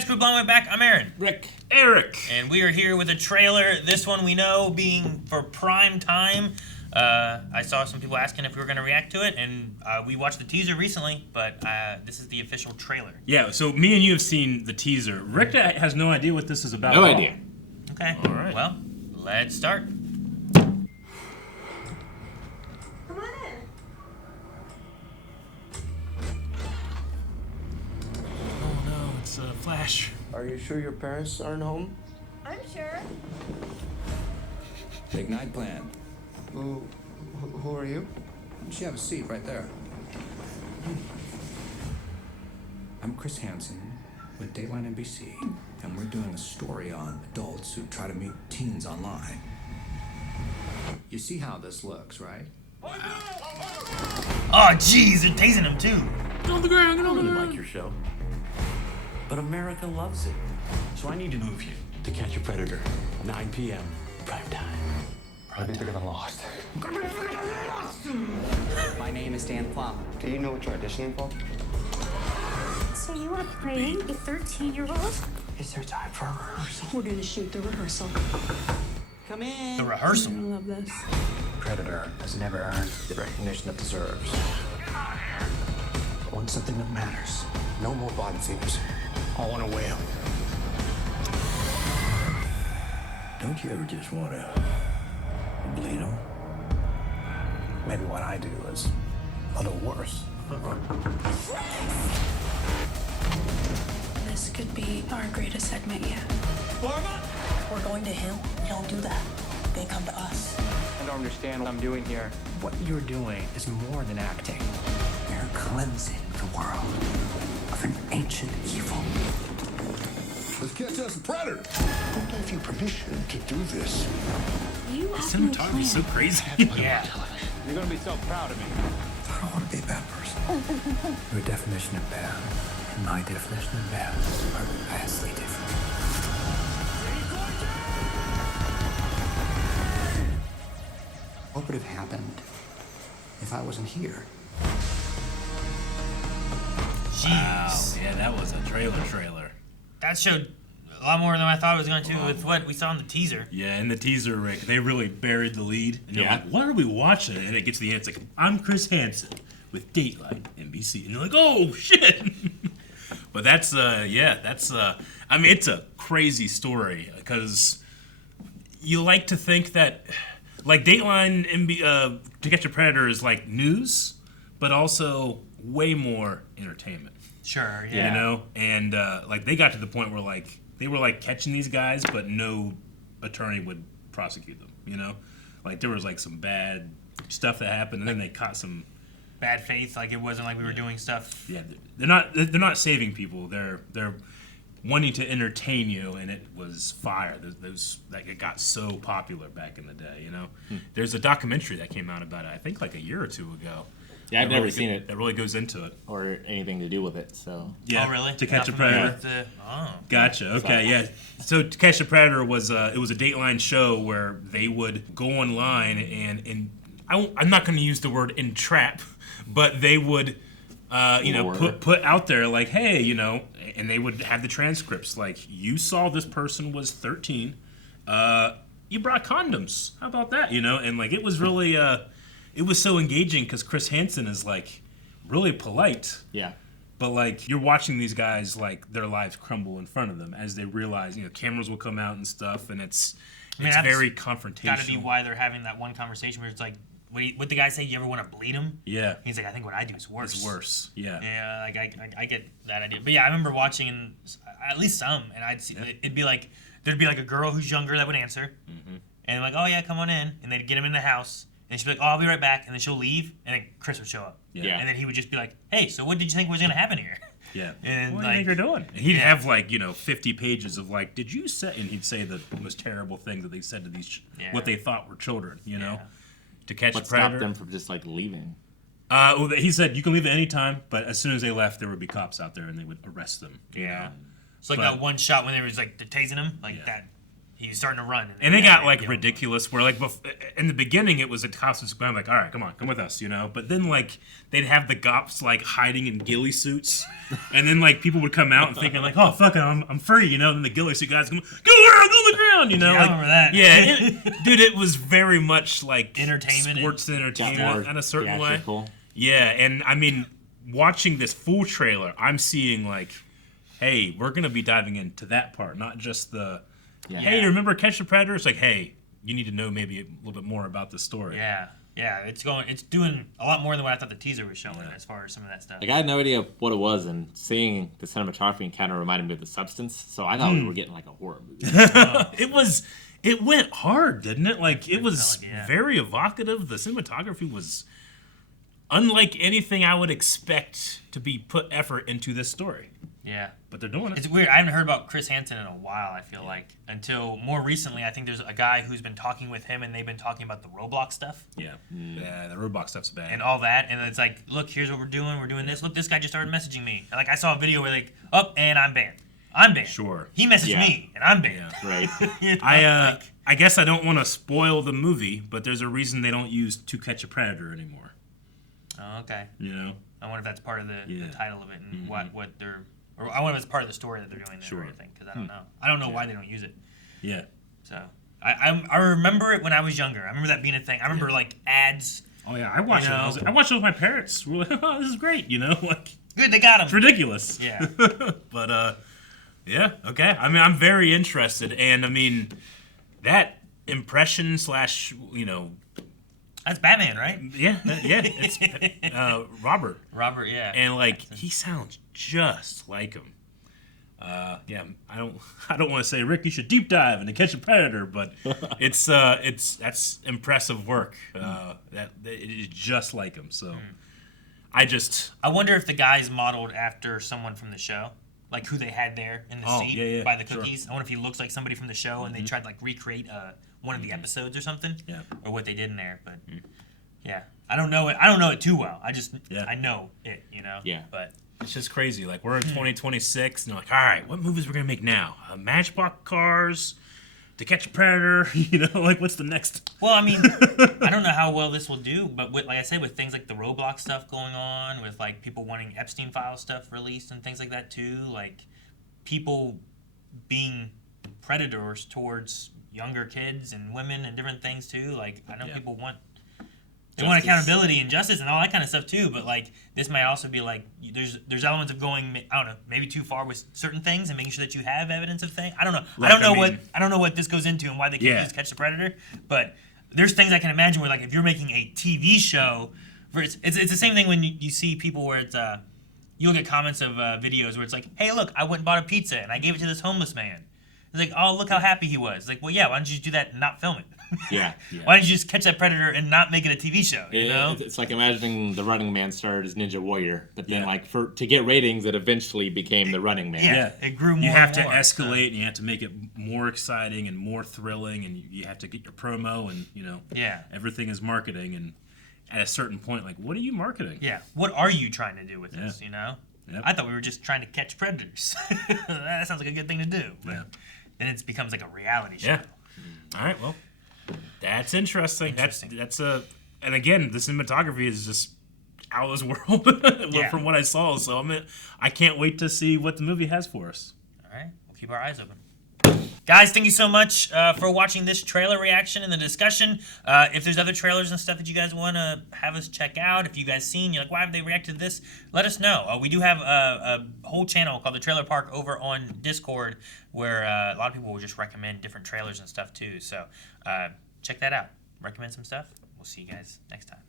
Guys, Crew Blowing back. I'm Aaron. Rick. Eric. And we are here with a trailer. This one we know being for prime time. I saw some people asking if we were going to react to it, and we watched the teaser recently, but this is the official trailer. Yeah, so me and you have seen the teaser. Rick has no idea what this is about. No idea. Okay. All right. Well, let's start. Come on in. Oh no, it's Flash. Are you sure your parents aren't home? I'm sure. Big night plan. Who are you? Why don't you have a seat right there? I'm Chris Hansen with Dateline NBC, and we're doing a story on adults who try to meet teens online. You see how this looks, right? Oh, jeez, they're tasing him too. Get on the ground, get I on the really ground. like your show, but America loves it. So I need to move you to Catch a Predator, 9 p.m. Primetime. Probably bigger than Lost. My name is Dan Plum. Do you know what you're auditioning for? So you are playing a 13-year-old? Is there time for a rehearsal? We're gonna shoot the rehearsal. Come in. The rehearsal. I love this. Predator has never earned the recognition it deserves. I want something that matters. No more bottom feeders. All on a whale. Don't you ever just want to bleed them? Maybe what I do is a little worse. This could be our greatest segment yet. We're going to him. We don't do that. They come to us. I don't understand what I'm doing here. What you're doing is more than acting. You're cleansing the world of an ancient evil. Let's catch us a predator. Who gave you permission to do this? You The have no cinematography is so plan. crazy. Yeah. You're gonna be so proud of me. I don't want to be a bad person. Your definition of bad and my definition of bad are vastly different. What would have happened if I wasn't here? Wow. Jeez. Yeah, that was a trailer. That showed a lot more than I thought it was going to with what we saw in the teaser. Yeah, in the teaser, Rick, they really buried the lead. And you're Yeah. like, what are we watching? And it gets to the end, it's like, I'm Chris Hansen with Dateline NBC. And you're like, oh, shit. But that's, I mean, it's a crazy story because you like to think that, like, Dateline To Catch a Predator is like news, but also way more entertainment. Sure, yeah. You know, and like they got to the point where like they were like catching these guys, but no attorney would prosecute them. You know, like there was like some bad stuff that happened, and then they caught some. Bad faith, like it wasn't like we were doing stuff. Yeah, they're not saving people. They're wanting to entertain you, and it was fire. Those like it got so popular back in the day. You know, there's a documentary that came out about it. I think like a year or two ago. Yeah, I've That never really seen it That really goes into it. or anything to do with it, so. Yeah, Oh, really? To Catch a Not familiar Predator. with the- oh. Gotcha. Okay. Yeah. So To Catch a Predator was it was a Dateline show where they would go online and I'm not going to use the word entrap, but they would put out there like, hey, you know, and they would have the transcripts like, you saw this person was 13, you brought condoms. How about that? You know, and like it was really it was so engaging because Chris Hansen is like really polite. Yeah. But like you're watching these guys like their lives crumble in front of them as they realize, you know, cameras will come out and stuff, and it's that's very confrontational. Got to be why they're having that one conversation where it's like, what the guy say? You ever want to bleed him? Yeah, He's like, I think what I do is worse. it's worse. Yeah, Yeah, like I get that idea. But yeah, I remember watching at least some, and I'd see it'd be like there'd be like a girl who's younger that would answer, and like, oh yeah, come on in, and they'd get him in the house, and she'd be like, oh, I'll be right back, and then she'll leave, and then Chris would show up, Yeah. and then he would just be like, hey, so what did you think was gonna happen here? yeah. And what do like, you think you're doing? And he'd Yeah. have like 50 pages of like, did you say? And he'd say the most terrible thing that they said to these what they thought were children. You know, Yeah. To Catch a What Predator. stopped them from just like leaving? Well, he said you can leave at any time, but as soon as they left, there would be cops out there and they would arrest them. you Yeah. know? It's like But- that one shot when they was like they're tasing him, like Yeah. that. he was starting to run. And they got like ridiculous. Where like in the beginning, it was the cops was going like, "All right, come with us," you know. But then like they'd have the cops like hiding in ghillie suits, and then like people would come out and thinking like, "Oh fuck it, I'm free," you know. And the ghillie suit guys come, "Go on the ground," you know. Yeah, like, I remember that. Yeah, dude, it was very much like entertainment, sports entertainment in a certain way. Cool. Yeah, and I mean, watching this full trailer, I'm seeing like, hey, we're gonna be diving into that part, not just the. Yeah. Hey, remember Catch the Predator? It's like, hey, you need to know maybe a little bit more about the story. Yeah, it's doing a lot more than what I thought the teaser was showing as far as some of that stuff. Like I had no idea what it was, and seeing the cinematography kind of reminded me of The Substance, so I thought we were getting like a horror movie. It went hard, didn't it? Like it was like, yeah. very evocative. The cinematography was unlike anything I would expect to be put effort into this story. Yeah. But they're doing it. It's weird. I haven't heard about Chris Hansen in a while, I feel like. Until more recently, I think there's a guy who's been talking with him, and they've been talking about the Roblox stuff. Yeah. Yeah, the Roblox stuff's bad. And all that. And it's like, look, here's what we're doing. We're doing this. Look, this guy just started messaging me. And like, I saw a video where like, and I'm banned. I'm banned. Sure. He messaged me, and I'm banned. Yeah. Right. You know, I guess I don't want to spoil the movie, but there's a reason they don't use To Catch a Predator anymore. Oh, okay. You know? I wonder if that's part of the title of it and Mm-hmm. what they're... Or I wonder if it's part of the story that they're doing there Sure. or anything, because I don't know. I don't know why they don't use it. Yeah. So, I remember it when I was younger. I remember that being a thing. I remember, like, ads. Oh, yeah, I watched it. I watched it with my parents. We were like, oh, this is great, you know? Like, good, they got him. It's ridiculous. Yeah. But, yeah, okay. I mean, I'm very interested, and, I mean, that impression slash, you know... That's Batman, right? Yeah, it's Robert. Robert, yeah. And like he sounds just like him. Yeah, I don't want to say Rick, you should deep dive into Catch a Predator, but that's impressive work. That it is just like him. So I wonder if the guy's modeled after someone from the show. Like who they had there in the seat by the cookies. Sure. I wonder if he looks like somebody from the show and they tried to like recreate one of the episodes or something. Yeah. Or what they did in there. But yeah. I don't know it too well. I know it, you know? Yeah. But it's just crazy. Like we're in 2026 and they're like, all right, what movies we're gonna make now? Matchbox Cars, To Catch a Predator, you know, like what's the next? Well, I mean, I don't know how well this will do, but like I said, with things like the Roblox stuff going on, with like people wanting Epstein file stuff released and things like that too, like people being predators towards younger kids and women and different things too. Like I know people want accountability and justice and all that kind of stuff too, but like this might also be like there's elements of going, I don't know, maybe too far with certain things and making sure that you have evidence of things. I don't know. Like, I don't know what this goes into and why they can't just catch the predator, but there's things I can imagine where like if you're making a TV show, it's the same thing when you see people where it's you'll get comments of videos where it's like, hey look, I went and bought a pizza and I gave it to this homeless man. It's like, oh, look how happy he was. It's like, well, yeah, why don't you just do that and not film it? Yeah. Why don't you just catch that predator and not make it a TV show? You know? It's like imagining the Running Man started as Ninja Warrior, but then like to get ratings, it eventually became the Running Man. Yeah, it grew more. You have to more, escalate, and you have to make it more exciting and more thrilling, and you have to get your promo, and you know, everything is marketing. And at a certain point, like, what are you marketing? Yeah, what are you trying to do with this? You know, I thought we were just trying to catch predators. That sounds like a good thing to do. Yeah. Then it becomes like a reality show. Yeah. All right. Well, that's interesting. That's and again, the cinematography is just out of this world from what I saw. So I can't wait to see what the movie has for us. All right. We'll keep our eyes open. Guys, thank you so much for watching this trailer reaction and the discussion. If there's other trailers and stuff that you guys want to have us check out, if you guys seen, you're like, why have they reacted to this? Let us know. We do have a whole channel called The Trailer Park over on Discord where a lot of people will just recommend different trailers and stuff too. So check that out. Recommend some stuff. We'll see you guys next time.